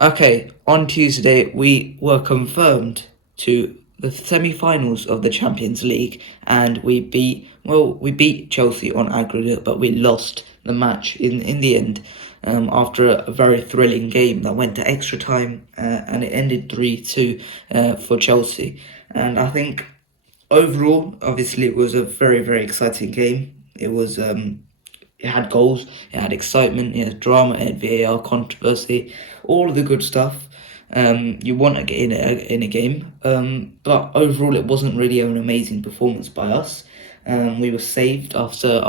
Okay, on Tuesday we were confirmed to the semi-finals of the Champions League, and we beat Chelsea on aggregate, but we lost the match in the end. After a very thrilling game that went to extra time, and it ended 3-2 for Chelsea. And I think overall, obviously, it was a very, very exciting game. It had goals, it had excitement, it had drama, it had VAR controversy, all of the good stuff you want to get in a game. But overall, it wasn't really an amazing performance by us. We were saved after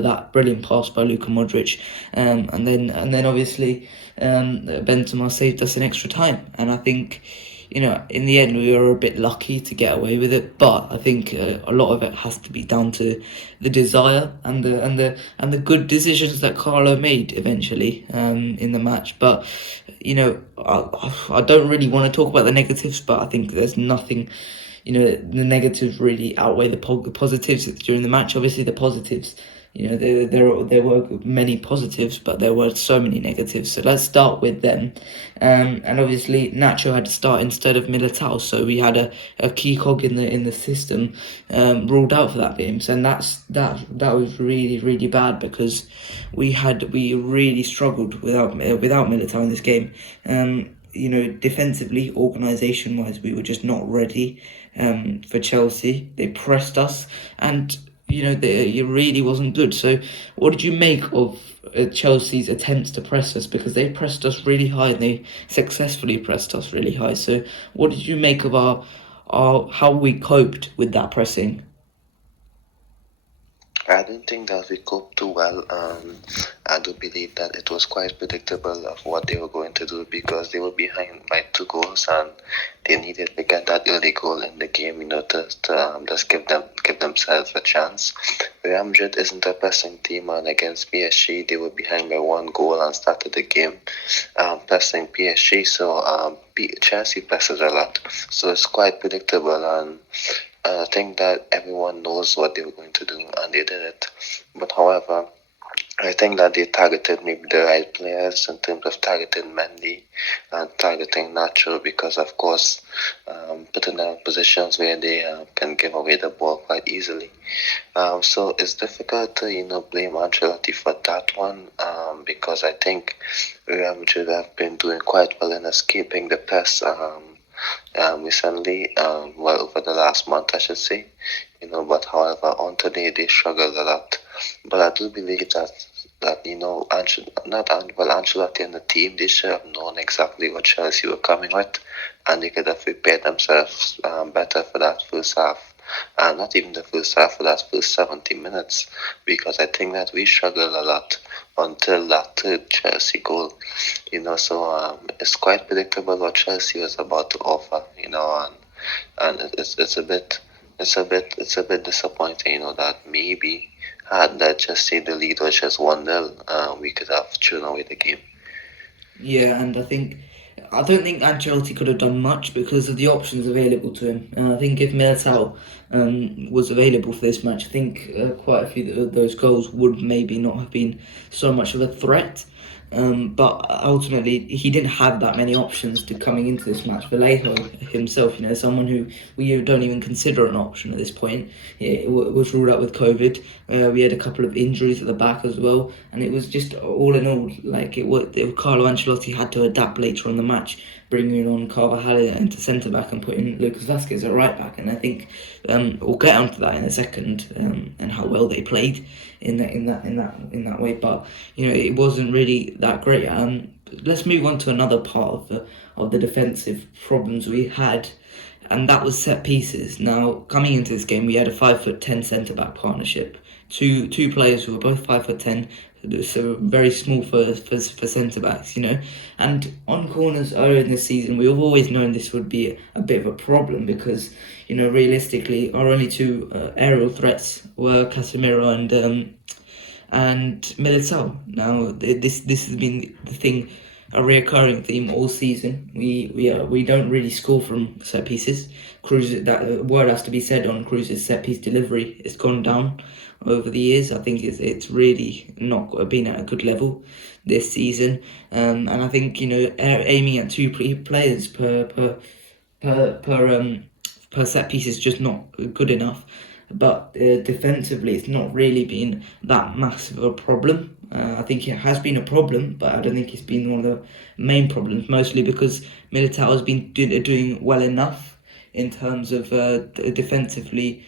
that brilliant pass by Luka Modric, and then obviously Benzema saved us in extra time. And I think, in the end, we were a bit lucky to get away with it. But I think a lot of it has to be down to the desire and the good decisions that Carlo made eventually in the match. But I don't really want to talk about the negatives, but I think there's nothing. The negatives really outweigh the positives during the match. Obviously, the positives, there were many positives, but there were so many negatives. So let's start with them. And obviously, Nacho had to start instead of Militao, so we had a key cog in the system ruled out for that game. So and that was really, really bad, because we really struggled without Militao in this game. Defensively, organisation wise, we were just not ready for Chelsea. They pressed us, and it really wasn't good. So, what did you make of Chelsea's attempts to press us? Because they pressed us really high, and they successfully pressed us really high. So, what did you make of our how we coped with that pressing? I don't think that we coped too well. I do believe that it was quite predictable of what they were going to do, because they were behind by 2 goals and they needed to get that early goal in the game, to just give themselves a chance. Real Madrid isn't a pressing team, and against PSG they were behind by 1 goal and started the game pressing PSG. So Chelsea presses a lot, so it's quite predictable, and I think that everyone knows what they were going to do, and they did it. But however, I think that they targeted maybe the right players in terms of targeting Mendy and targeting Nacho, because of course putting them in positions where they can give away the ball quite easily. So it's difficult to blame Ancelotti for that one, because I think Real Madrid have been doing quite well in escaping the press. Recently, well, over the last month, I should say, but however, on today they struggled a lot. But I do believe that Ancelotti and the team, they should have known exactly what Chelsea were coming with, and they could have prepared themselves better for that first half. And not even the first half, for that first 70 minutes, because I think that we struggled a lot until that third Chelsea goal. So it's quite predictable what Chelsea was about to offer, and it's a bit disappointing, that maybe had that just say the lead was just 1-0, we could have thrown away the game. Yeah, and I don't think Ancelotti could have done much because of the options available to him. And I think if Militao was available for this match, I think quite a few of those goals would maybe not have been so much of a threat. But ultimately, he didn't have that many options to coming into this match. Vallejo himself, someone who we don't even consider an option at this point, it was ruled out with COVID. We had a couple of injuries at the back as well, and it was just all in all, like Carlo Ancelotti had to adapt later on the match, bringing on Carvajal into centre back and putting Lucas Vazquez at right back. And I think we'll get onto that in a second, and how well they played in that way. But it wasn't really that great. Let's move on to another part of the defensive problems we had, and that was set pieces. Now, coming into this game, we had a 5'10" centre back partnership. Two players who were both 5'10", so very small for centre backs, And on corners earlier in the season, we've always known this would be a bit of a problem, because realistically, our only two aerial threats were Casemiro and Militao. Now, this has been the thing a reoccurring theme all season. We don't really score from set pieces. Cruz, that word has to be said on Cruz's set piece delivery. It's gone down over the years. I think it's really not been at a good level this season. And I think aiming at two players per set piece is just not good enough. But defensively, it's not really been that massive a problem. I think it has been a problem, but I don't think it's been one of the main problems. Mostly because Militao has been doing well enough in terms of defensively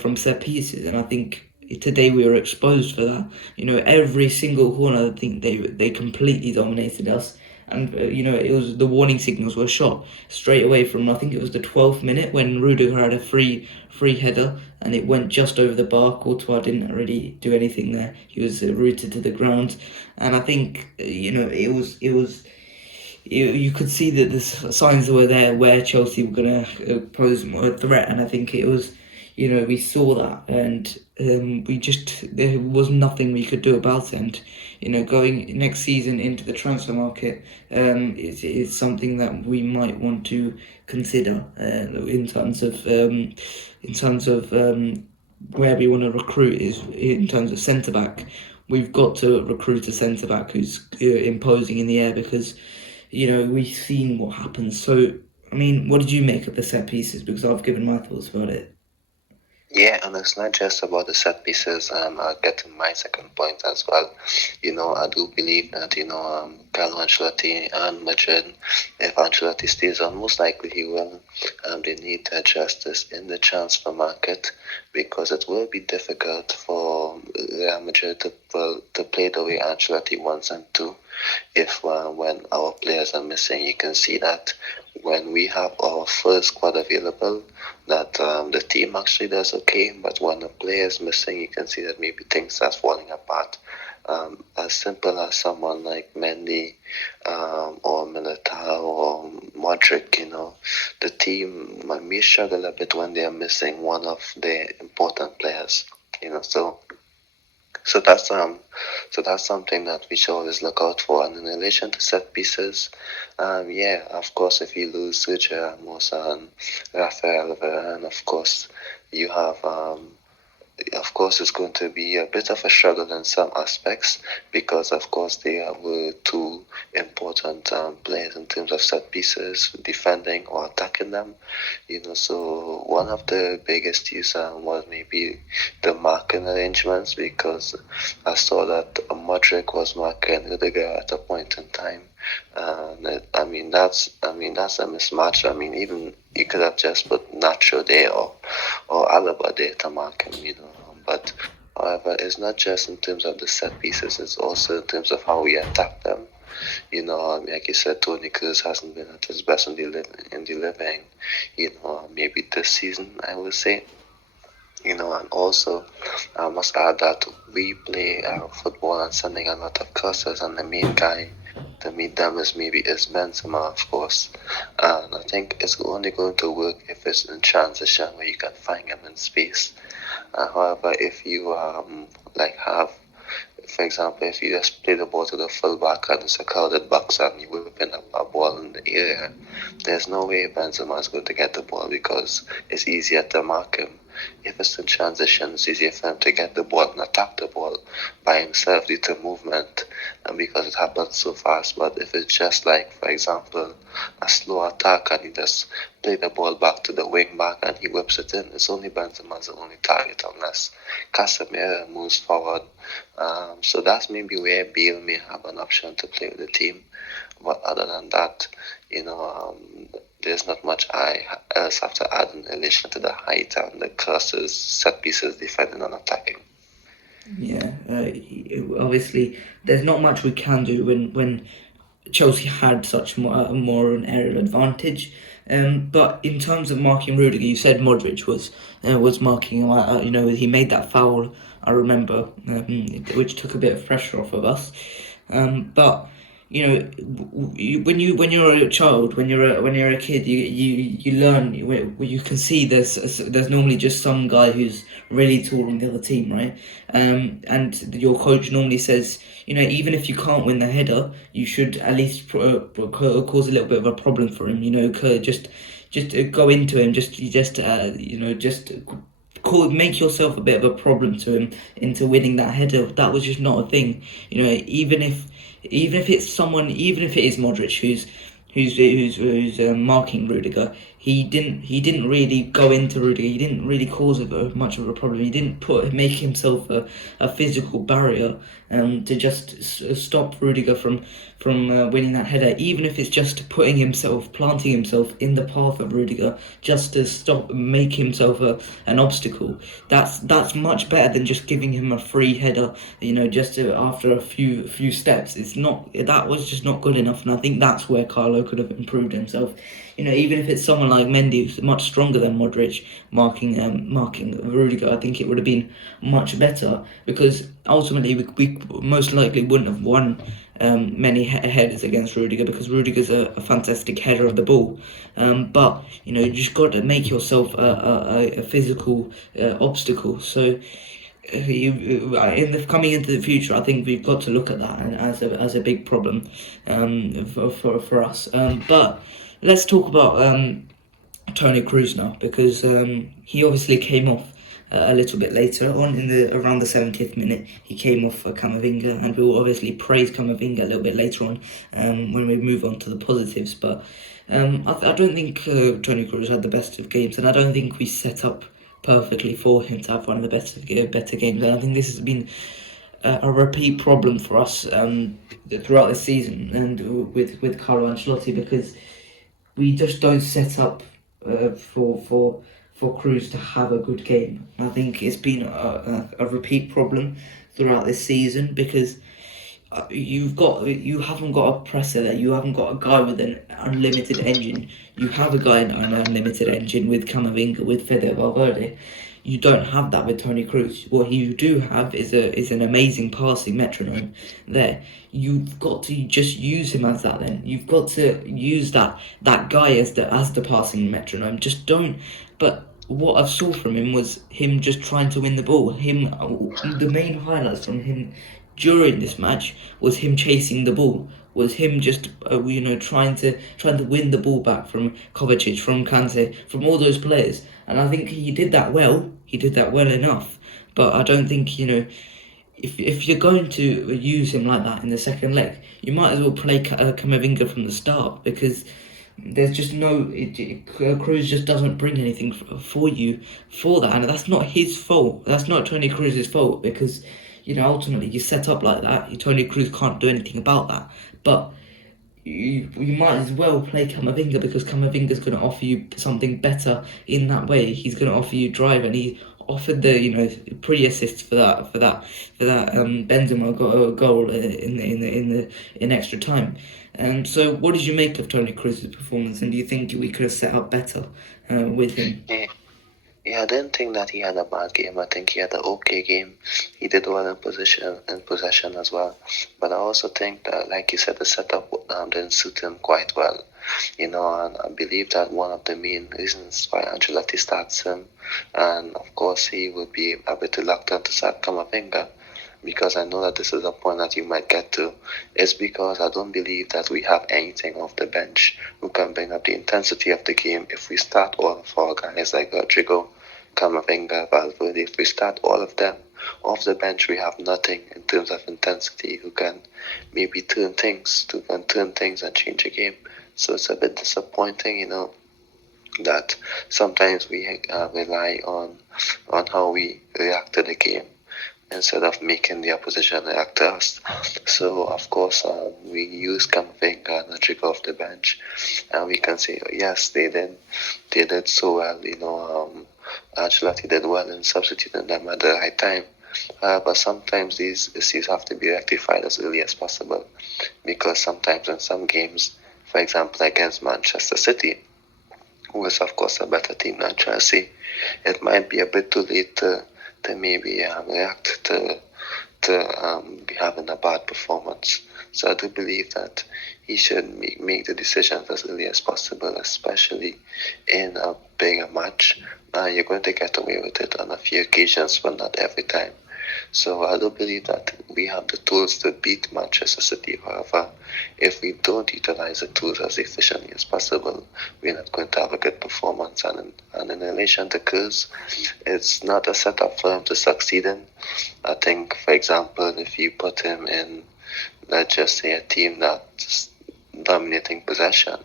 from set pieces, and I think today we were exposed for that. Every single corner, I think they completely dominated us. And it was the warning signals were shot straight away from, I think it was the 12th minute when Rudiger had a free header and it went just over the bar. Courtois didn't really do anything there. He was rooted to the ground, and I think you could see that the signs were there where Chelsea were going to pose more a threat, and I think it was, we saw that, and there was nothing we could do about it. And going next season into the transfer market is something that we might want to consider in terms of where we want to recruit is in terms of centre back. We've got to recruit a centre back who's imposing in the air, because we've seen what happens. So, I mean, what did you make of the set pieces? Because I've given my thoughts about it. Yeah, and it's not just about the set pieces. I'll get to my second point as well. I do believe that, Carlo Ancelotti and Madrid, if Ancelotti stays on, most likely he will. They need to adjust this in the transfer market, because it will be difficult for Real Madrid to play the way Ancelotti wants them to. If when our players are missing, you can see that when we have our first squad available, that the team actually does okay, but when a player is missing, you can see that maybe things start falling apart. As simple as someone like Mendy or Militao or Modric, the team may struggle a bit when they are missing one of their important players. So that's something that we should always look out for. And in relation to set pieces, of course, if you lose Sergio Ramos and Rafael Varane, of course, you have of course, it's going to be a bit of a struggle in some aspects, because, of course, they were two important players in terms of set pieces, defending or attacking them. So one of the biggest issues was maybe the marking arrangements, because I saw that Modric was marking Rudiger at a point in time. That's a mismatch. Even you could have just put Nacho there or Alaba there to mark him, But however, it's not just in terms of the set pieces; it's also in terms of how we attack them. Like you said, Toni Kroos hasn't been at his best in delivering. Maybe this season, I would say. And also I must add that we play football and sending a lot of crosses, and the main guy to meet them is Benzema, of course. And I think it's only going to work if it's in transition where you can find him in space. However, if you for example, if you just play the ball to the fullback and it's a crowded box and you whip in a ball in the area, there's no way Benzema is going to get the ball, because it's easier to mark him. If it's in transition, it's easier for him to get the ball and attack the ball by himself due to movement, and because it happens so fast. But if it's just like, for example, a slow attack and he just play the ball back to the wing back and he whips it in, it's only Benzema's the only target unless Casemiro moves forward. So that's maybe where Bale may have an option to play with the team. But other than that, there's not much I else have to add in relation to the height and the crosses, set pieces, defending and attacking. Yeah, obviously there's not much we can do when Chelsea had such more an aerial advantage. But in terms of marking Rudiger, you said Modric was marking him. He made that foul, I remember, which took a bit of pressure off of us. But when you're a child, when you're a kid, you learn. You can see there's normally just some guy who's really tall on the other team, right? And your coach normally says, even if you can't win the header, you should at least cause a little bit of a problem for him. Just go into him, just make yourself a bit of a problem to him into winning that header. That was just not a thing. Even if it's someone, even if it is Modric who's marking Rudiger, he didn't really go into Rudiger. He didn't really cause much of a problem. He didn't make himself a physical barrier to just stop Rudiger from winning that header. Even if it's just planting himself in the path of Rudiger, just to make himself an obstacle. That's much better than just giving him a free header. After a few steps. That was just not good enough, and I think that's where Carlo could have improved himself. Even if it's someone like Mendy, who's much stronger than Modric, marking Rudiger, I think it would have been much better, because ultimately we most likely wouldn't have won many headers against Rudiger, because Rudiger's a fantastic header of the ball. But you just got to make yourself a physical obstacle. So coming into the future, I think we've got to look at that as a big problem for us. But let's talk about Toni Kroos now, because he obviously came off a little bit later on around the 70th minute. He came off for Camavinga, and we will obviously praise Camavinga a little bit later on when we move on to the positives. But I don't think Toni Kroos had the best of games, and I don't think we set up perfectly for him to have one of the better games. And I think this has been a repeat problem for us throughout the season, and with Carlo Ancelotti, because we just don't set up for Kroos to have a good game. I think it's been a repeat problem throughout this season, because you haven't got a presser there. You haven't got a guy with an unlimited engine. You have a guy in an unlimited engine with Camavinga, with Fede Valverde. You don't have that with Toni Kroos. What you do have is an amazing passing metronome there. You've got to just use him as that. Then you've got to use that guy as the passing metronome. Just don't. But what I saw from him was him just trying to win the ball. The main highlights from him during this match was him chasing the ball, was him just trying to win the ball back from Kovacic, from Kante, from all those players. And I think he did that well. He did that well enough. But I don't think if you're going to use him like that in the second leg, you might as well play Camavinga from the start, because there's just Kroos just doesn't bring anything for you for that, and that's not his fault. That's not Toni Kroos' fault, because ultimately you set up like that. Toni Kroos can't do anything about that. But you might as well play Camavinga, because Camavinga's going to offer you something better in that way. He's going to offer you drive, and he offered the pre-assist for that Benzema goal in extra time. So what did you make of Toni Kroos' performance, and do you think we could have set up better with him? Yeah, I didn't think that he had a bad game. I think he had an okay game. He did well in possession as well. But I also think that, like you said, the setup didn't suit him quite well. And I believe that one of the main reasons why Ancelotti starts him, and of course he would be a bit reluctant to start Camavinga, because I know that this is a point that you might get to, is because I don't believe that we have anything off the bench who can bring up the intensity of the game. If we start all of our guys like Rodrigo, Camavinga, Valverde, if we start all of them off the bench, we have nothing in terms of intensity who can maybe turn things and change a game. So it's a bit disappointing, that sometimes we rely on how we react to the game instead of making the opposition react to us. So of course we use Camavinga and Rodrigo off the bench, and we can say yes, they did so well. Ancelotti did well in substituting them at the right time. But sometimes these issues have to be rectified as early as possible, because sometimes in some games, for example against Manchester City, who is of course a better team than Chelsea, it might be a bit too late to maybe react to to be having a bad performance. So I do believe that he should make the decisions as early as possible, especially in a bigger match. You're going to get away with it on a few occasions, but not every time. So I do believe that we have the tools to beat Manchester City. However, if we don't utilize the tools as efficiently as possible, we're not going to have a good performance. And in relation to Cruz, it's not a setup for him to succeed in. I think, for example, if you put him in, let's just say, a team that's dominating possession,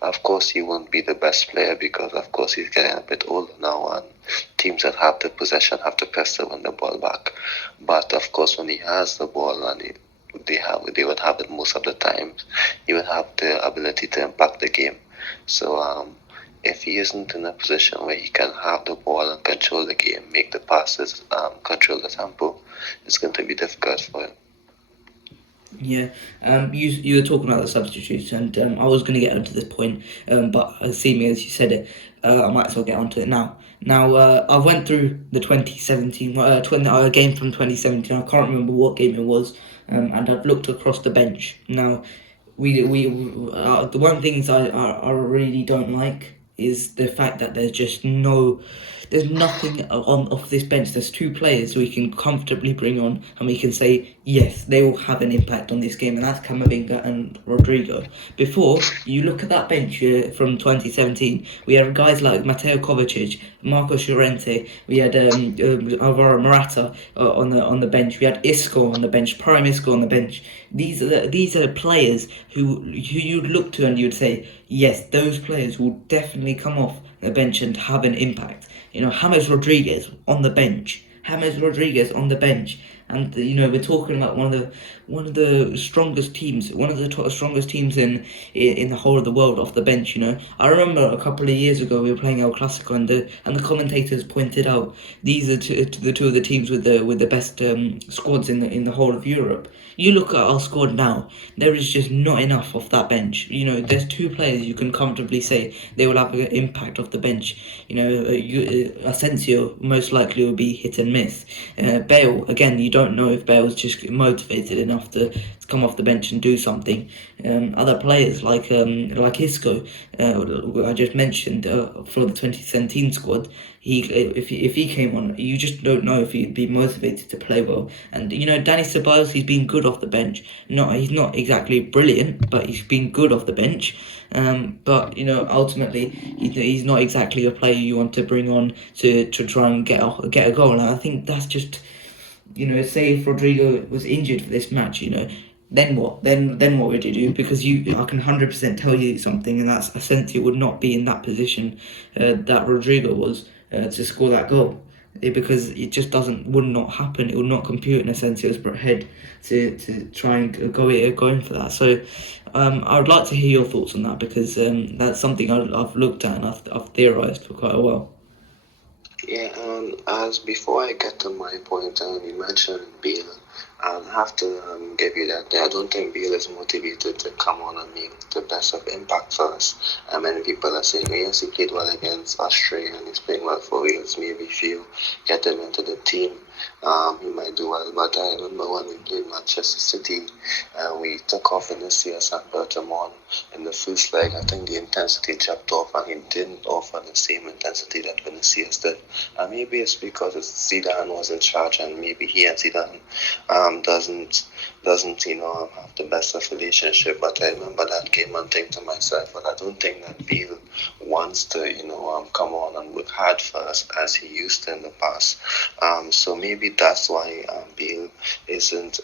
of course he won't be the best player because, of course, he's getting a bit older now, and teams that have the possession have to press to win the ball back. But of course, when he has the ball and they would have it most of the time, he would have the ability to impact the game. So if he isn't in a position where he can have the ball and control the game, make the passes, control the tempo, it's going to be difficult for him. Yeah, you were talking about the substitutes, and I was going to get onto this point, but seeming as you said it, I might as well get onto it now. Now, I went through the 2017 game from 2017. I can't remember what game it was, and I've looked across the bench. Now, the one things I really don't like is the fact that there's nothing on off this bench. There's two players we can comfortably bring on, and we can say yes, they will have an impact on this game, and that's Camavinga and Rodrigo. Before you look at that bench from 2017, we had guys like Mateo Kovacic, Marco Llorente, we had Alvaro Morata on the bench. We had Isco on the bench, Prime Isco on the bench. These are players who you'd look to and you'd say, yes, those players will definitely come off the bench and have an impact. James Rodriguez on the bench. And we're talking about one of the strongest teams, strongest teams in the whole of the world off the bench. I remember a couple of years ago we were playing El Clasico, and the commentators pointed out these are the two of the teams with the best squads in the whole of Europe. You look at our squad now, there is just not enough off that bench. There's two players you can comfortably say they will have an impact off the bench. Asensio most likely will be hit and miss. Bale, again, you don't know if Bale's just motivated enough to come off the bench and do something. Other players like Isco, I just mentioned for the 2017 squad, if he came on, you just don't know if he'd be motivated to play well. And Danny Ceballos, he's been good off the bench. He's not exactly brilliant, but he's been good off the bench. But ultimately, he's not exactly a player you want to bring on to try and get a goal. And I think that's just, say if Rodrigo was injured for this match, then what? Then what would you do? Because I can 100% tell you something, and that's Asensio would not be in that position that Rodrigo was to score that goal. Because it just would not happen. It would not compute in Asensio's head to try and go in for that. So I would like to hear your thoughts on that, because that's something I've looked at and I've theorised for quite a while. Yeah, as before I get to my point, you mentioned Bale. I have to give you that. I don't think Bale is motivated to come on and make the best of impact for us. Many people are saying, yes, he played well against Australia and he's playing well for Wales. Maybe if you get him into the team, he might do well. But I remember when we played Manchester City, we took off Vinicius and put him on in the first leg. I think the intensity dropped off, and he didn't offer the same intensity that Vinicius did. Maybe it's because Zidane was in charge, and maybe he and Zidane doesn't have the best of relationship. But I remember that game and think to myself, but I don't think that Bale wants to come on and work hard for us as he used to in the past. So maybe that's why Bale isn't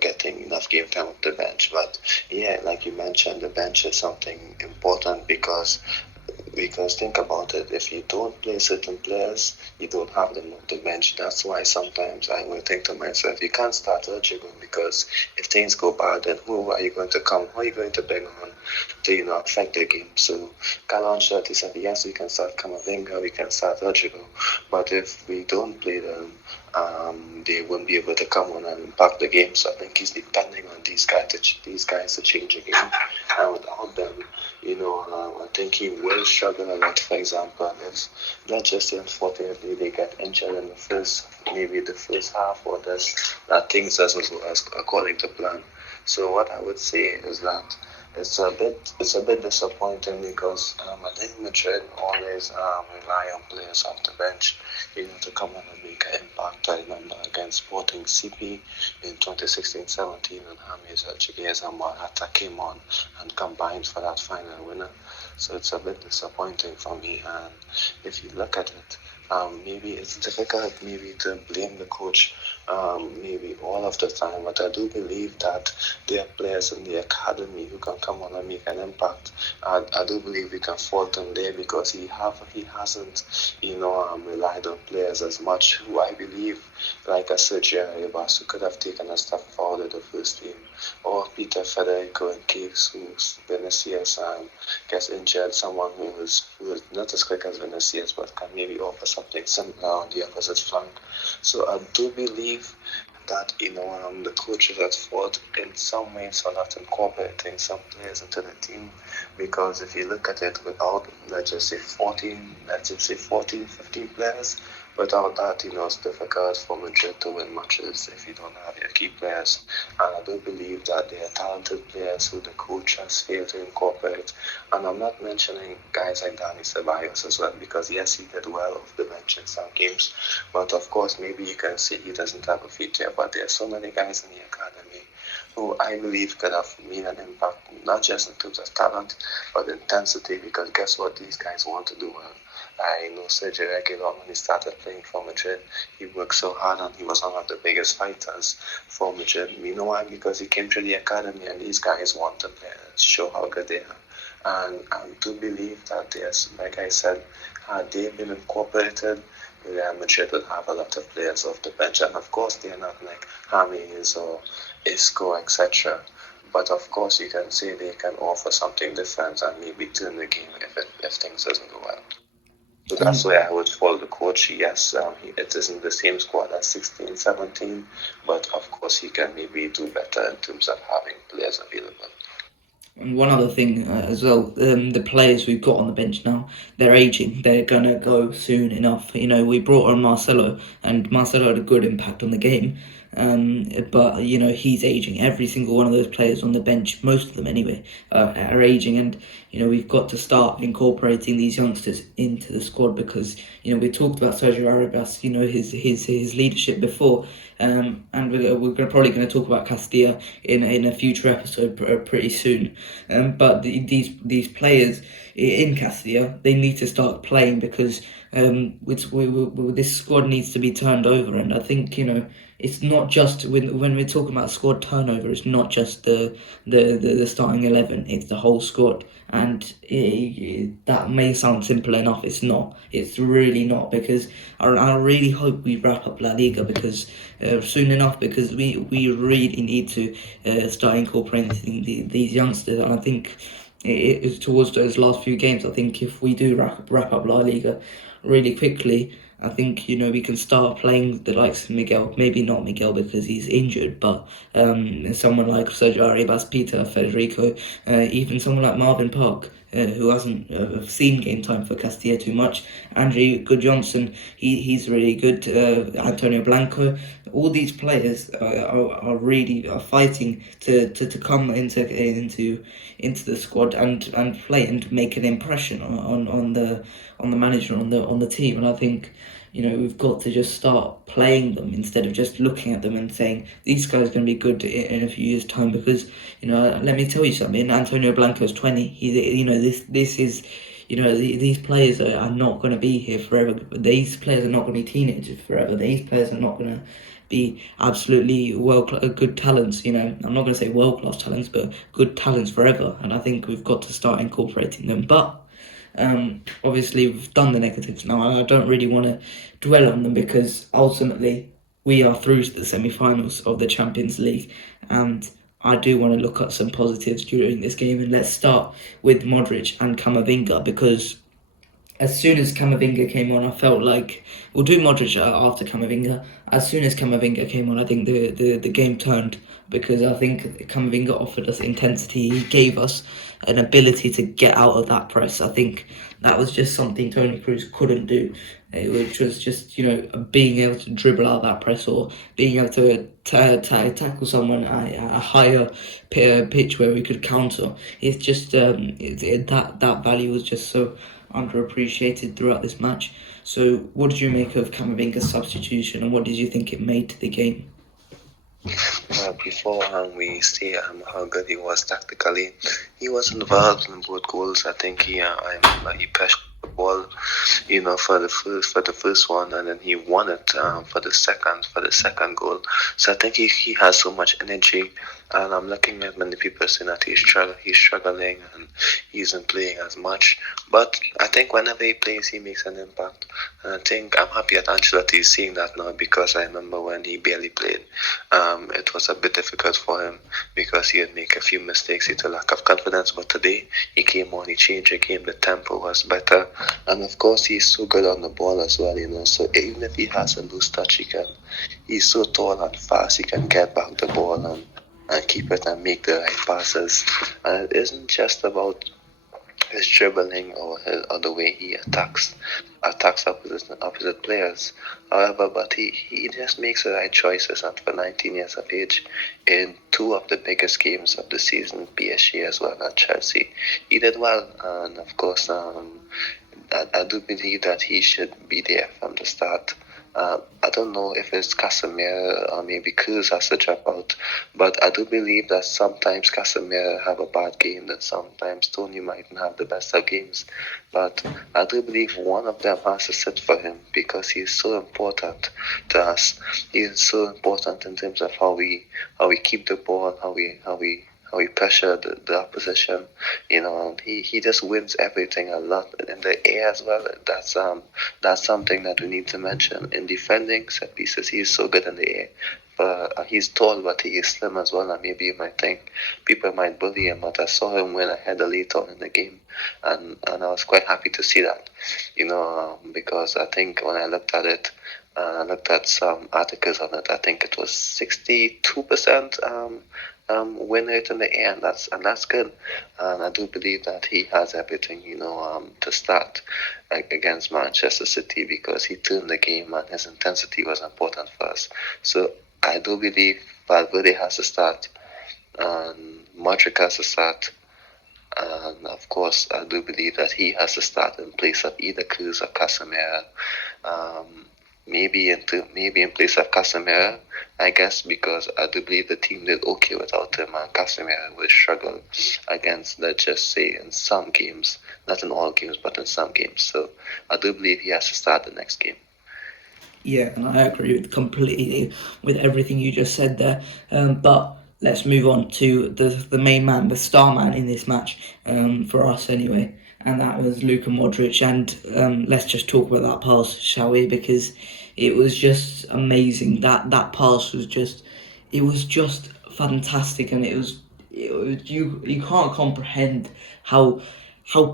getting enough game time off the bench. But yeah, like you mentioned, the bench is something important because think about it, if you don't play certain players, you don't have them on the bench. That's why sometimes I will think to myself, you can't start Rodrigo, because if things go bad, then who are you going to come? Who are you going to bring on to affect the game? So Carlo Ancelotti said, yes, we can start Camavinga, we can start Rodrigo, but if we don't play them, they won't be able to come on and impact the game. So I think he's depending on these guys to change the game, and without them, I think he will struggle a lot. For example, if let's just say unfortunately they get injured in the first maybe the first half, or that things doesn't go as according to plan. So what I would say is that it's a bit disappointing because I think Madrid always rely on players off the bench, to come on and make an impact. I remember against Sporting CP in 2016-17, and James Rodriguez and Morata came on and combined for that final winner. So it's a bit disappointing for me. And if you look at it, maybe it's difficult maybe to blame the coach maybe all of the time, but I do believe that there are players in the academy who can come on and make an impact. I do believe we can fault him there because he hasn't relied on players as much who I believe like a Sergio Arribas who could have taken a step forward in the first team, or Peter Federico in case who's Vinicius gets injured, someone who is not as quick as Vinicius but can maybe offer something similar on the opposite flank. So I do believe that the coaches at fault in some ways for not incorporating some players into the team, because if you look at it, without let's just say 14, 15 players, without that, it's difficult for Madrid to win matches if you don't have your key players. And I do believe that there are talented players who the coach has failed to incorporate. And I'm not mentioning guys like Dani Ceballos as well, because yes, he did well off the bench in some games, but of course maybe you can say he doesn't have a future. But there are so many guys in the academy who I believe could have made an impact, not just in terms of talent, but intensity, because guess what, these guys want to do well. I know Sergio Reguilon, when he started playing for Madrid, he worked so hard and he was one of the biggest fighters for Madrid. You know why? Because he came to the academy and these guys want to play, show how good they are. And I do believe that there's, like I said, had they been incorporated, Real Madrid would have a lot of players off the bench. And of course, they're not like James or Isco, etc. But of course, you can say they can offer something different and maybe turn the game if things doesn't go well. So that's why I would follow the coach. Yes, it isn't the same squad as 16, 17, but of course he can maybe do better in terms of having players available. And one other thing as well, the players we've got on the bench now, they're aging. They're going to go soon enough. We brought on Marcelo, and Marcelo had a good impact on the game. But he's aging. Every single one of those players on the bench, most of them anyway, are aging, and we've got to start incorporating these youngsters into the squad, because we talked about Sergio Arribas, his leadership before, and we're probably going to talk about Castilla in a future episode pretty soon. But these players in Castilla, they need to start playing, because this squad needs to be turned over, and I think it's not just when we're talking about squad turnover. It's not just the starting 11. It's the whole squad, and that may sound simple enough. It's not. It's really not, because I really hope we wrap up La Liga because soon enough, because we really need to start incorporating these youngsters, and I think it is towards those last few games. I think if we do wrap up La Liga really quickly, I think we can start playing the likes of Miguel. Maybe not Miguel because he's injured, but someone like Sergio Arribas, Peter Federico, even someone like Marvin Park, who hasn't seen game time for Castilla too much. Andrew Good-Johnson, he's really good. Antonio Blanco, all these players are really fighting to come into the squad and play and make an impression on the manager, on the team. And I think we've got to just start playing them instead of just looking at them and saying these guys are going to be good in a few years' time. Because let me tell you something. Antonio Blanco's 20. This is. These players are not going to be here forever. These players are not going to be teenagers forever. These players are not going to be absolutely good talents. I'm not going to say world-class talents, but good talents forever. And I think we've got to start incorporating them. But obviously we've done the negatives now. I don't really want to dwell on them, because ultimately we are through to the semi-finals of the Champions League, and I do want to look at some positives during this game. And let's start with Modric and Camavinga, because as soon as Camavinga came on, I felt like we'll do Modric after Camavinga. As soon as Camavinga came on, I think the game turned because I think Camavinga offered us intensity. He gave us an ability to get out of that press. I think that was just something Toni Kroos couldn't do, which was just being able to dribble out that press or being able to tackle someone at a higher pitch where we could counter. It's just that value was just so underappreciated throughout this match. So, what did you make of Camavinga's substitution, and what did you think it made to the game? Before we see how good he was tactically, he was involved in both goals. I think I remember he pressured the ball, for the first one, and then he won it for the second goal. So I think he has so much energy, and I'm looking at many people saying that he's struggling and he isn't playing as much. But I think whenever he plays, he makes an impact. And I think I'm happy that Ancelotti is seeing that now, because I remember when he barely played, it was a bit difficult for him because he would make a few mistakes due to lack of confidence. But today he came on, he changed the game, the tempo was better, and of course he's so good on the ball as well. So even if he has a loose touch, he's so tall and fast, he can get back the ball and keep it and make the right passes. And it isn't just about his dribbling or the way he attacks opposite players. However, but he just makes the right choices, and for 19 years of age, in two of the biggest games of the season, PSG as well as Chelsea, he did well. And of course, I do believe that he should be there from the start. I don't know if it's Casemiro or maybe Kroos has to drop out, but I do believe that sometimes Casemiro have a bad game, and sometimes Tony mightn't have the best of games. But I do believe one of them has to sit for him, because he's so important to us. He's so important in terms of how we keep the ball, how we pressure the opposition, and he just wins everything a lot in the air as well. That's something that we need to mention. In defending set pieces, he's so good in the air. He's tall, but he is slim as well, and maybe you might think people might bully him, but I saw him win a header later on in the game, and I was quite happy to see that, because I think when I looked at it, I looked at some articles on it, I think it was 62% win rate in the air, and that's good. And I do believe that he has everything, to start against Manchester City, because he turned the game and his intensity was important for us. So I do believe Valverde has to start, and Modric has to start, and of course I do believe that he has to start in place of either Kroos or Casemiro. Maybe in place of Casemiro, I guess, because I do believe the team did okay without him, and Casemiro will struggle against, let's just say, in some games, not in all games, but in some games. So I do believe he has to start the next game. Yeah, and I agree completely with everything you just said there. But let's move on to the main man, the star man in this match, for us anyway, and that was Luka Modric. And let's just talk about that pass, shall we? Because it was just amazing. That pass was just fantastic, and it was you can't comprehend how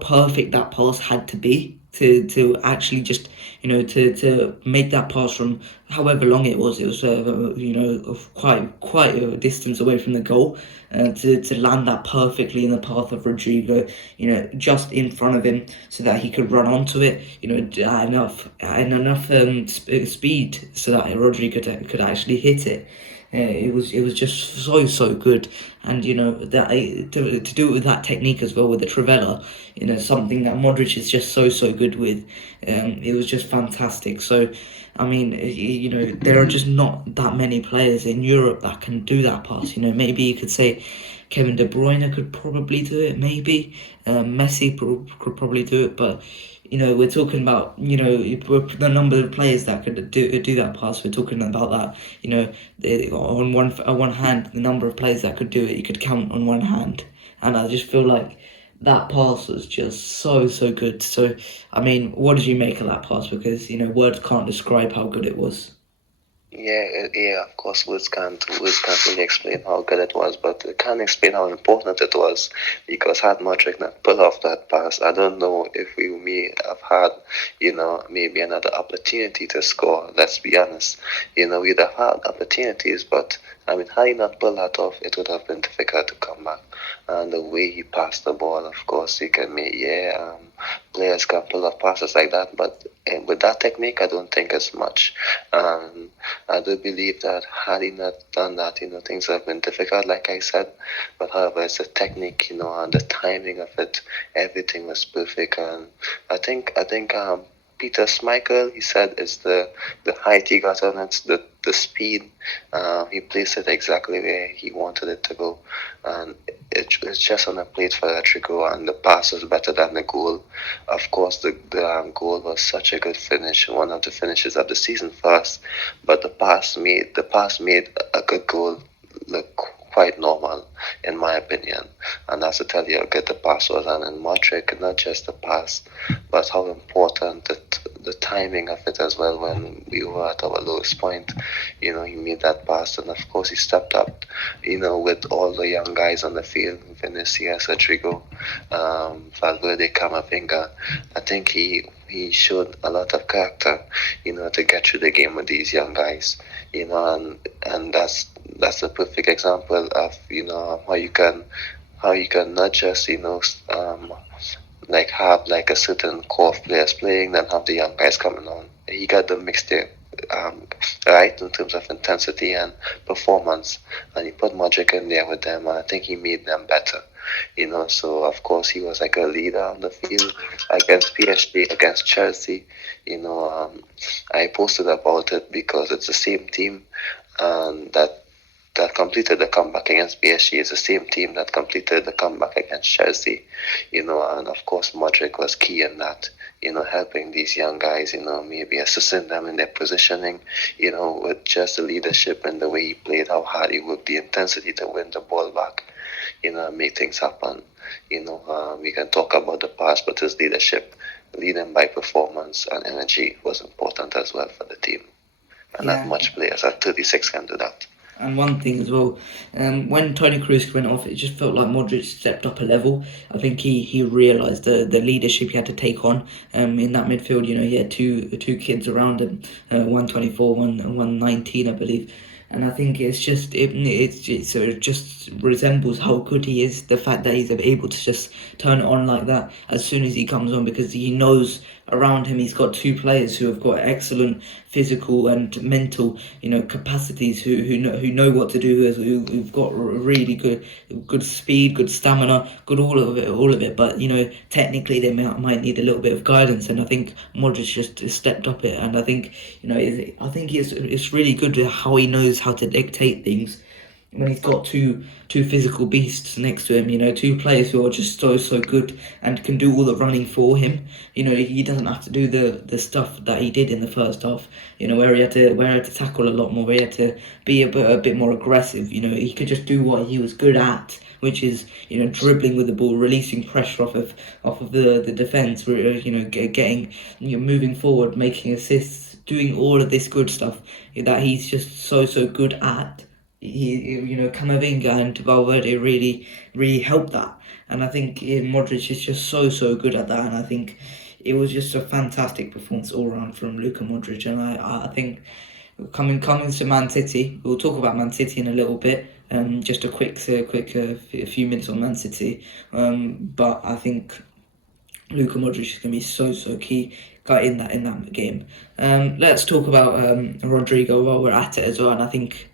perfect that pass had to be to actually just to make that pass from however long it was quite a distance away from the goal, to land that perfectly in the path of Rodrigo, just in front of him, so that he could run onto it, at enough speed so that Rodrigo could actually hit it. It was just so good, and that to do it with that technique as well, with the Trivela, something that Modric is just so good with. It was just fantastic. So I mean, there are just not that many players in Europe that can do that pass. Maybe you could say Kevin De Bruyne could probably do it, maybe Messi could probably do it, but we're talking about the number of players that could do that pass. We're talking about that on one hand, the number of players that could do it, you could count on one hand, and I just feel like that pass was just so good. So I mean, what did you make of that pass? Because words can't describe how good it was. Yeah, of course, words can't really explain how good it was, but it can explain how important it was. Because had Modric not pulled off that pass, I don't know if we may have had, maybe another opportunity to score. Let's be honest. We'd have had opportunities, but I mean, had he not pulled that off, it would have been difficult to come back. And the way he passed the ball, of course, he can make, players can pull off passes like that, but with that technique, I don't think it's much. Um, I do believe that had he not done that, things have been difficult, like I said. But however, it's the technique, and the timing of it, everything was perfect. And I think Peter Schmeichel, he said it's the height he got on it, the speed. He placed it exactly where he wanted it to go, and it's just on a plate for Rodrigo, and the pass was better than the goal. Of course, the goal was such a good finish, one of the finishes of the season for us. But the pass made a good goal look quite normal, in my opinion. And that's to tell you how good the pass was. And in Modric, not just the pass, but how important the timing of it as well. When we were at our lowest point, he made that pass, and of course he stepped up. With all the young guys on the field, Vinicius, Rodrigo, Valverde, Camavinga. I think he showed a lot of character, to get through the game with these young guys, and that's a perfect example of how you can not just like have like a certain core of players playing, then have the young guys coming on. He got them mixed there, right, in terms of intensity and performance, and he put Modric in there with them, and I think he made them better. So of course he was like a leader on the field against PSG, against Chelsea. I posted about it because it's the same team, and that completed the comeback against PSG is the same team that completed the comeback against Chelsea, and of course Modric was key in that, helping these young guys, maybe assisting them in their positioning, with just the leadership and the way he played, how hard he worked, the intensity to win the ball back, and make things happen. We can talk about the past, but his leadership, leading by performance and energy, was important as well for the team. And not Yeah. much players at 36 can do that. And one thing as well, when Toni Kroos went off, it just felt like Modric stepped up a level. I think he realised the leadership he had to take on in that midfield. He had two kids around him, 124, 119, I believe. And I think it's just it just resembles how good he is. The fact that he's able to just turn it on like that as soon as he comes on, because he knows around him he's got two players who have got excellent physical and mental capacities, who know what to do, who've got really good speed, good stamina, good all of it. But technically they might need a little bit of guidance, and I think Modric just stepped up it. And I think I think it's really good how he knows how to dictate things when he's got two physical beasts next to him, two players who are just so good and can do all the running for him. He doesn't have to do the stuff that he did in the first half, where he had to tackle a lot more, where he had to be a bit more aggressive. He could just do what he was good at, which is dribbling with the ball, releasing pressure off of the defense, getting moving forward, making assists, doing all of this good stuff that he's just so good at. Camavinga and Valverde really helped that, and I think Modric is just so good at that, and I think it was just a fantastic performance all round from Luka Modric. And I think coming to Man City, we'll talk about Man City in a little bit. Just a quick few minutes on Man City, but I think Luka Modric is going to be so key in that game. Let's talk about Rodrigo while we're at it as well, and I think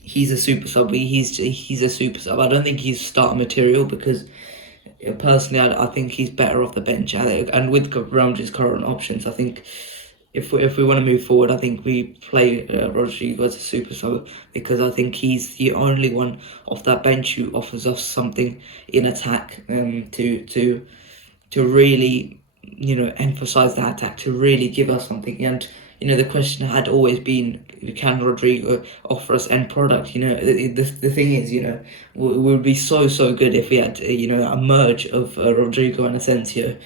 he's a super sub. He's a super sub. I don't think he's starter material, because personally I think he's better off the bench. And with Real Madrid's current options, I think if we want to move forward, I think we play Rodrigo as a super sub, because I think he's the only one off that bench who offers us something in attack, to really emphasize that attack, to really give us something. And the question had always been, can Rodrigo offer us end product? The thing is, we would be so good if we had a merge of Rodrigo and Asensio.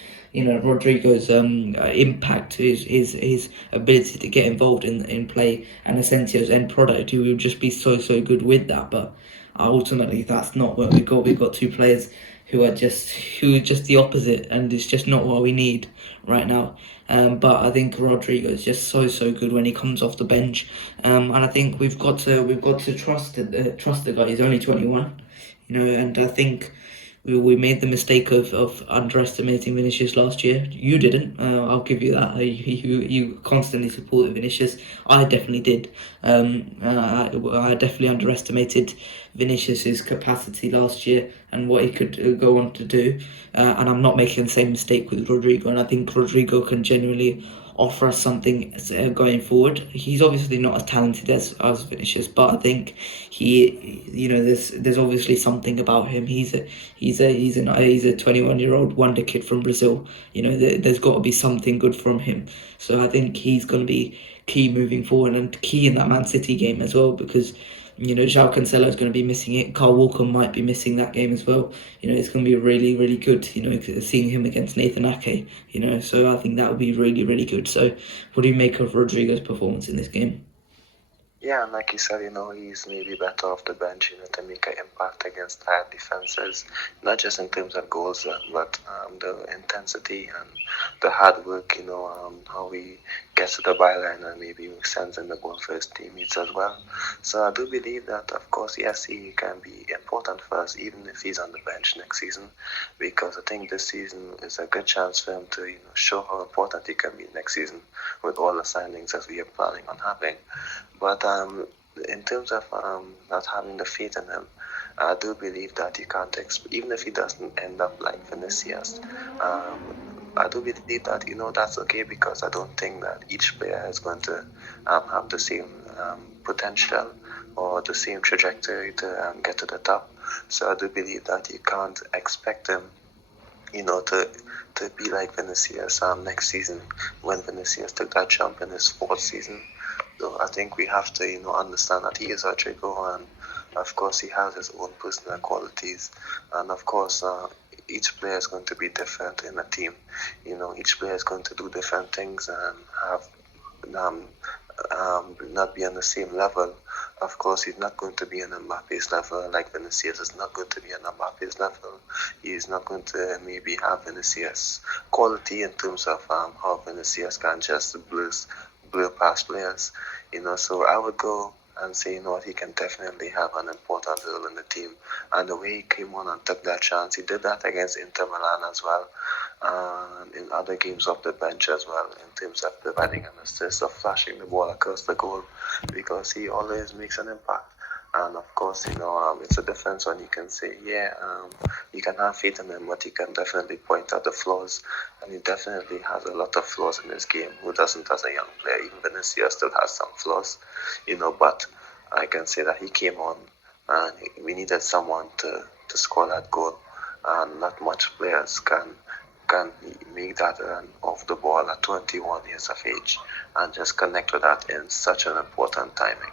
Rodrigo's impact, his ability to get involved in play, and Asensio's end product, he would just be so good with that. But ultimately, that's not what we got. We've got two players who are just the opposite, and it's just not what we need right now. But I think Rodrigo is just so good when he comes off the bench, and I think we've got to trust the guy. He's only 21, and I think we made the mistake of underestimating Vinicius last year. You didn't. I'll give you that. You constantly supported Vinicius. I definitely did. I definitely underestimated Vinicius's capacity last year and what he could go on to do. And I'm not making the same mistake with Rodrigo. And I think Rodrigo can genuinely offer us something going forward. He's obviously not as talented as Vinicius, but I think there's obviously something about him. He's a 21-year-old wonder kid from Brazil. There's got to be something good from him. So I think he's going to be key moving forward and key in that Man City game as well, because João Cancelo is going to be missing it. Kyle Walker might be missing that game as well. It's going to be really good. Seeing him against Nathan Ake. So I think that would be really good. So, what do you make of Rodrigo's performance in this game? Yeah, and like you said, he's maybe better off the bench, to make an impact against tired defenses, not just in terms of goals, but the intensity and the hard work, how he gets to the byline and maybe sends in the goal for his teammates as well. So I do believe that, of course, yes, he can be important for us, even if he's on the bench next season, because I think this season is a good chance for him to, show how important he can be next season with all the signings that we are planning on having. But in terms of not having the faith in him, I do believe that you can't, even if he doesn't end up like Vinicius, I do believe that, that's okay, because I don't think that each player is going to have the same potential or the same trajectory to get to the top. So I do believe that you can't expect him, to be like Vinicius next season, when Vinicius took that jump in his fourth season. So I think we have to, understand that he is Rodrigo, and of course he has his own personal qualities, and of course each player is going to be different in a team. Each player is going to do different things and have not be on the same level. Of course, he's not going to be on Mbappe's level, like Vinicius is not going to be on Mbappe's level. He's not going to maybe have Vinicius quality in terms of how Vinicius can just blur past players. So I would go and say, he can definitely have an important role in the team. And the way he came on and took that chance, he did that against Inter Milan as well, and in other games off the bench as well, in terms of providing an assist or flashing the ball across the goal, because he always makes an impact. And of course, it's a difference when you can say, you can have faith in him, but he can definitely point out the flaws. And he definitely has a lot of flaws in his game. Who doesn't as a young player? Even Vinicius still has some flaws, but I can say that he came on and we needed someone to score that goal. And not much players can make that run off the ball at 21 years of age and just connect with that in such an important timing.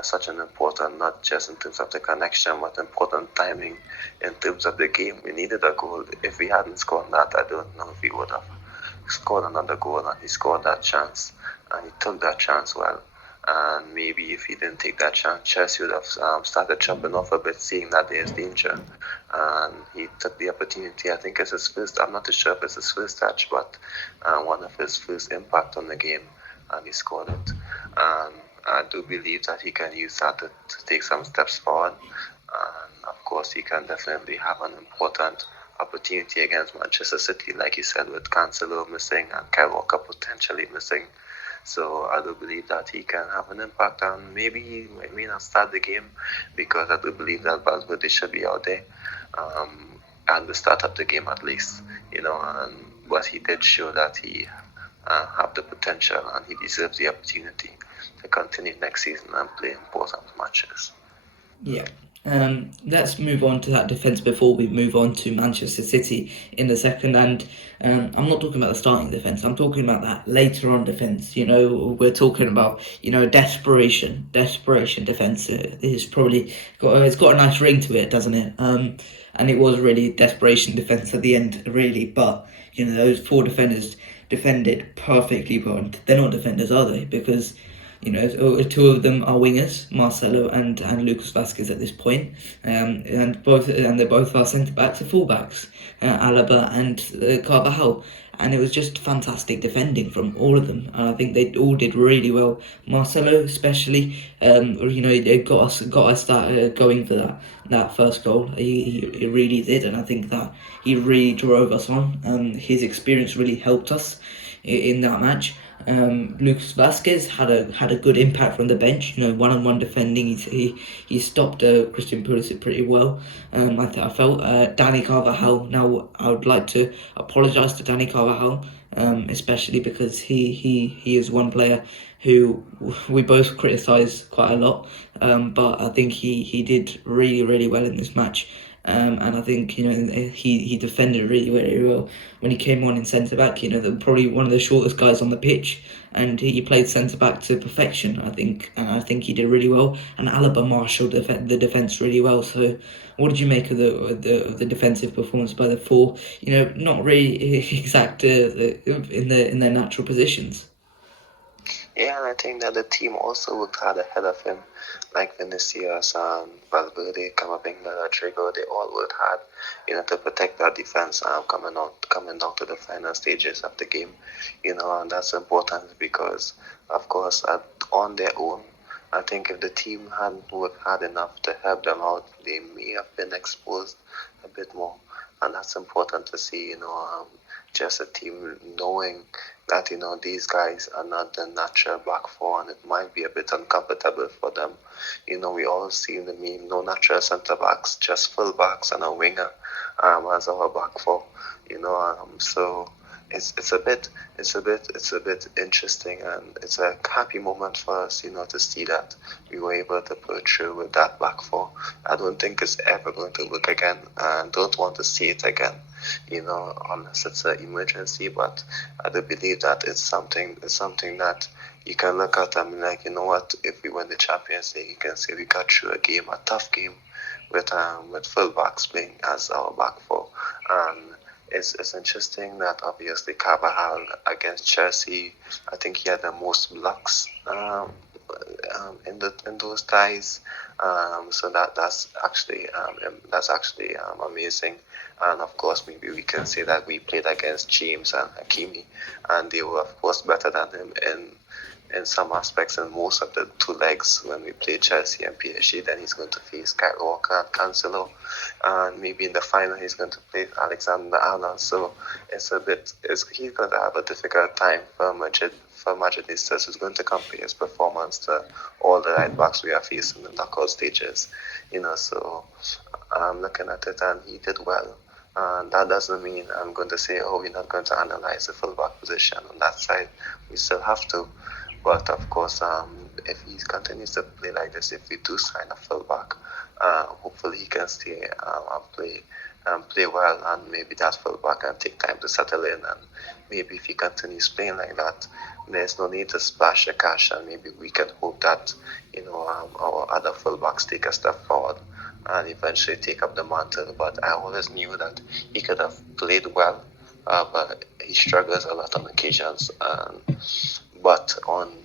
Such an important, not just in terms of the connection, but important timing in terms of the game. We needed a goal. If we hadn't scored that, I don't know if we would have scored another goal, and he scored that chance, and he took that chance well. And maybe if he didn't take that chance, Chelsea would have started jumping off a bit, seeing that there's danger. And he took the opportunity. I think it's his first, I'm not too sure if it's his first touch, but one of his first impact on the game, and he scored it. And I do believe that he can use that to take some steps forward. And of course, he can definitely have an important opportunity against Manchester City, like you said, with Cancelo missing and Kyle Walker potentially missing. So I do believe that he can have an impact, and maybe he may not start the game, because I do believe that Valverde should be out there at the start of the game at least, but he did show that he have the potential, and he deserves the opportunity to continue next season and play important matches. Yeah, Let's move on to that defence before we move on to Manchester City in the second. And I'm not talking about the starting defence. I'm talking about that later on defence. We're talking about desperation defence. It's probably got a nice ring to it, doesn't it? And it was really desperation defence at the end, really. But those four defenders defended perfectly well. And they're not defenders, are they? Because two of them are wingers, Marcelo and Lucas Vazquez at this point, and they're both our centre backs are fullbacks, Alaba and Carvajal, and it was just fantastic defending from all of them. And I think they all did really well. Marcelo especially, they got us started going for that first goal. He really did, and I think that he really drove us on. His experience really helped us in that match. Lucas Vazquez had a good impact from the bench. One-on-one defending. He stopped Christian Pulisic pretty well. I felt Danny Carvajal. Now I would like to apologise to Danny Carvajal, especially because he is one player who we both criticise quite a lot. But I think he did really well in this match. And I think he defended really very well when he came on in centre back. Probably one of the shortest guys on the pitch, and he played centre back to perfection. I think he did really well. And Alaba marshalled the defence really well. So, what did you make of the defensive performance by the four? Not really exact in their natural positions. Yeah, and I think that the team also worked hard ahead of him, like Vinicius and Valverde, Camavinga, Rodrigo. They all worked hard, to protect that defense. Coming down to the final stages of the game, and that's important because, of course, on their own, I think if the team hadn't worked hard enough to help them out, they may have been exposed a bit more, and that's important to see. Just a team knowing that these guys are not the natural back four, and it might be a bit uncomfortable for them. We all seen the meme: no natural centre backs, just full backs and a winger as our back four. So it's a bit interesting, and it's a happy moment for us, to see that we were able to pull through with that back four. I don't think it's ever going to work again, and don't want to see it again. Unless it's an emergency, but I do believe that it's something that you can look at and be like, what, if we win the Champions League, you can say we got through a tough game with fullbacks playing as our back four. And it's interesting that obviously Carvajal against Chelsea, I think he had the most blocks in those ties. So that's actually amazing. And of course, maybe we can say that we played against James and Hakimi, and they were of course better than him in some aspects in most of the two legs when we play Chelsea and PSG. Then he's going to face Kyle Walker and Cancelo, and maybe in the final he's going to play Alexander-Arnold. So he's going to have a difficult time for Madridistas, who's going to compare his performance to all the right backs we are facing in the knockout stages. So I'm looking at it, and he did well. And that doesn't mean I'm going to say, we're not going to analyze the fullback position on that side. We still have to. But of course, if he continues to play like this, if we do sign a fullback, hopefully he can stay and play well, and maybe that fullback can take time to settle in. And maybe if he continues playing like that, there's no need to splash the cash, and maybe we can hope that our other fullbacks take a step forward and eventually take up the mantle. But I always knew that he could have played well, but he struggles a lot on occasions. But on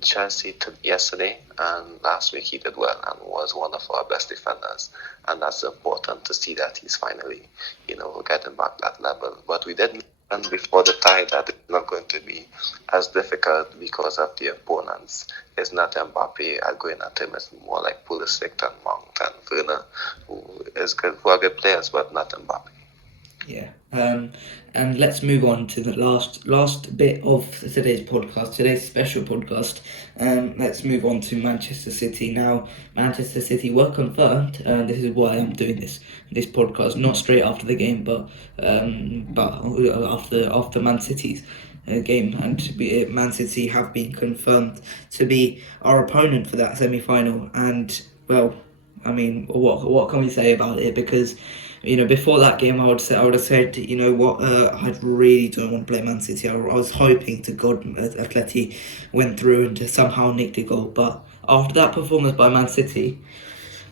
Chelsea yesterday and last week, he did well and was one of our best defenders. And that's important to see that he's finally, getting back that level. But we did mention before the tie that it's not going to be as difficult because of the opponents. It's not Mbappe going at him. It's more like Pulisic and Mount and Werner, who are good players, but not Mbappe. Yeah, and let's move on to the last bit of today's special podcast. Let's move on to Manchester City now. Manchester City were confirmed. This is why I'm doing this podcast, not straight after the game, but after Man City's game, and Man City have been confirmed to be our opponent for that semi-final. And well, I mean, what can we say about it? Because before that game, I would have said, I really don't want to play Man City. I was hoping to God Atleti went through and just somehow nicked a goal. But after that performance by Man City,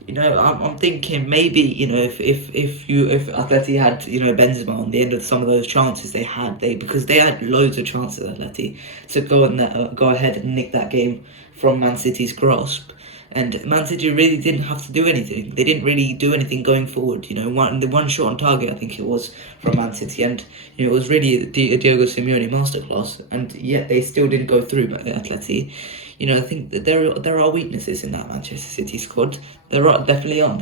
I'm thinking maybe if Atleti had Benzema on the end of some of those chances because they had loads of chances, Atleti, to go ahead and nick that game from Man City's grasp. And Man City really didn't have to do anything. They didn't really do anything going forward. The one shot on target, I think it was from Man City, and it was really a Diego Simeone masterclass. And yet they still didn't go through. But Atleti, I think that there are weaknesses in that Manchester City squad. There are definitely are.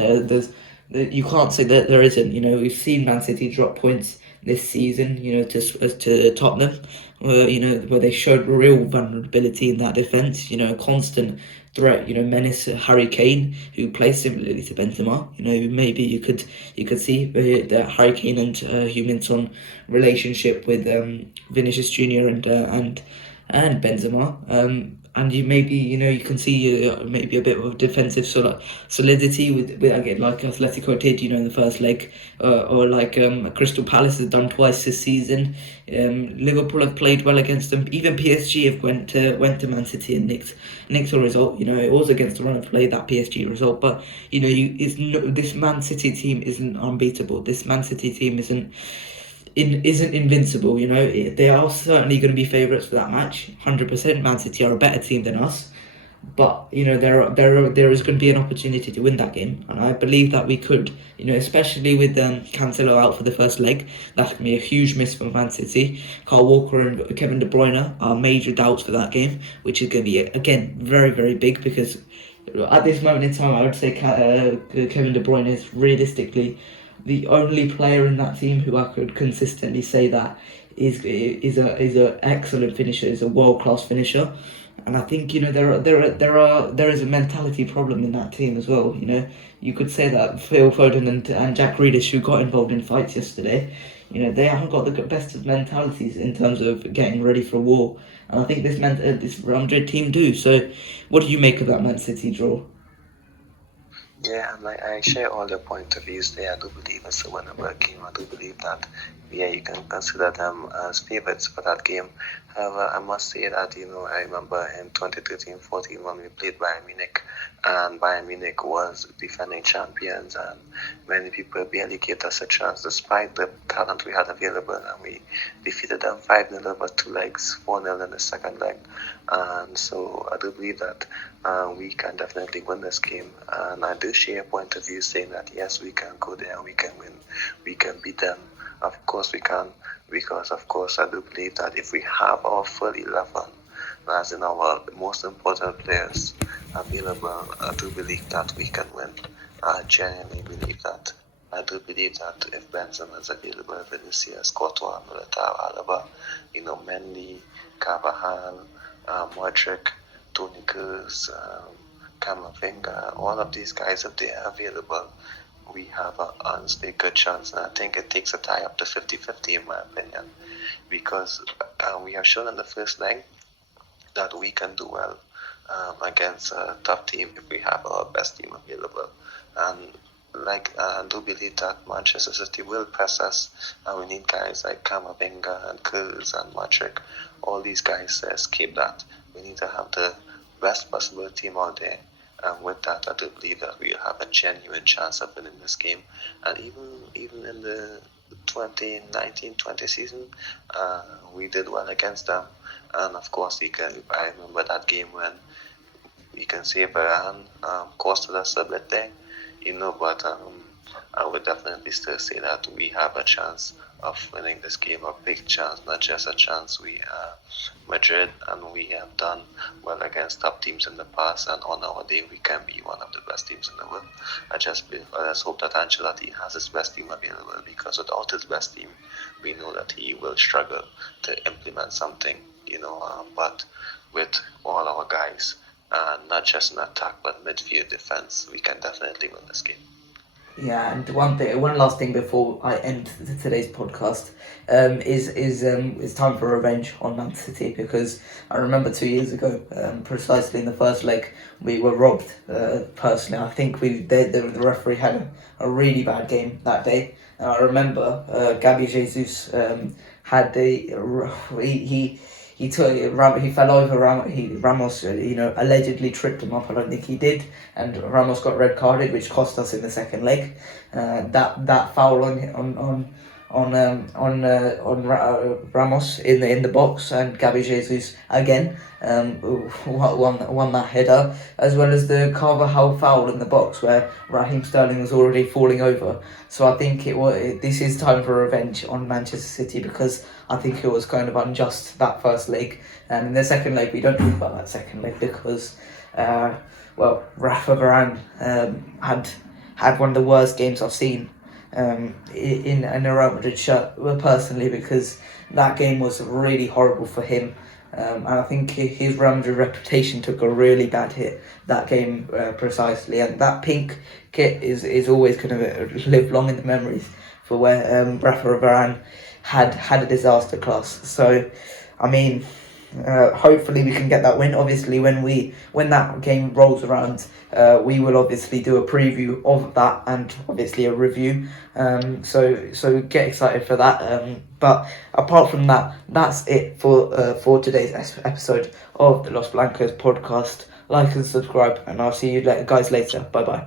You can't say that there isn't. We've seen Man City drop points this season. To Tottenham, where they showed real vulnerability in that defense. Constant threat. Menace Harry Kane, who plays similarly to Benzema. Maybe you could see the Harry Kane and Huminson relationship with Vinicius Junior and Benzema. And you can see maybe a bit of defensive solidity with again like Atletico did in the first leg, or like Crystal Palace has done twice this season. Liverpool have played well against them. Even PSG have went to Man City and nicked a result. It was against the run of play, that PSG result, but this Man City team isn't unbeatable. This Man City team isn't invincible. They are certainly going to be favourites for that match. 100%. Man City are a better team than us, but there is going to be an opportunity to win that game, and I believe that we could. Especially with Cancelo out for the first leg, that could be a huge miss for Man City. Kyle Walker and Kevin De Bruyne are major doubts for that game, which is going to be again very very big because at this moment in time, I would say Kevin De Bruyne is realistically the only player in that team who I could consistently say that is a excellent finisher, is a world class finisher. And I think there is a mentality problem in that team as well. You could say that Phil Foden and Jack Grealish, who got involved in fights yesterday, they haven't got the best of mentalities in terms of getting ready for a war. And I think this Real Madrid team do. So, what do you make of that Man City draw? Yeah, and I share all your point of views there. I do believe it's a winnable game. I do believe that, yeah, you can consider them as favourites for that game. However, I must say that, I remember in 2013-14 when we played Bayern Munich, and Bayern Munich was defending champions, and many people barely gave us a chance despite the talent we had available, and we defeated them 5-0 over 2 legs, 4-0 in the second leg. And so I do believe that we can definitely win this game, and I do share a point of view saying that yes, we can go there and we can win, we can beat them. Of course we can, because of course I do believe that if we have our full 11, as in our most important players available, I do believe that we can win. I genuinely believe that. I do believe that if Benzema is available, Vinicius, Courtois, Militao, Alaba, Mendy, Carvajal, Modric, Toni Kroos, Camavinga, all of these guys, if they are available, we have an honestly good chance. And I think it takes a tie up to 50-50 in my opinion, because we have shown in the first leg that we can do well against a tough team if we have our best team available. And I do believe that Manchester City will press us, and we need guys like Camavinga and Kroos and Modric, all these guys to escape that. We need to have the best possible team out there, and with that, I do believe that we'll have a genuine chance of winning this game. And even in the 2019-20 season, we did well against them. And of course, I remember that game when you can say Varane costed us a bit there, but I would definitely still say that we have a chance of winning this game, a big chance, not just a chance. We are Madrid, and we have done well against top teams in the past, and on our day we can be one of the best teams in the world. I just hope that Ancelotti has his best team available, because without his best team, we know that he will struggle to implement something, but with all our guys, not just in attack but midfield defense, we can definitely win this game. Yeah, and one last thing before I end today's podcast, is time for revenge on Man City, because I remember 2 years ago, precisely in the first leg, we were robbed. Personally, I think the referee had a really bad game that day. And I remember Gabby Jesus had he fell over Ramos, allegedly tripped him up. I don't think he did, and Ramos got red carded, which cost us in the second leg. That foul on Ramos in the box, and Gabby Jesus again won that header, as well as the Carvajal foul in the box where Raheem Sterling was already falling over. So I think this is time for revenge on Manchester City, because I think it was kind of unjust that first leg, and in the second leg we don't talk about that second leg because Rafa Varane had one of the worst games I've seen in a Real Madrid shirt, personally, because that game was really horrible for him. And I think his Real Madrid reputation took a really bad hit that game, precisely. And that pink kit is always going to live long in the memories for where Rafa Varane had a disaster class. So, I mean, hopefully we can get that win. Obviously, when that game rolls around, we will obviously do a preview of that and obviously a review. So get excited for that. But apart from that, that's it for today's episode of the Los Blancos podcast. Like and subscribe, and I'll see you guys later. Bye bye.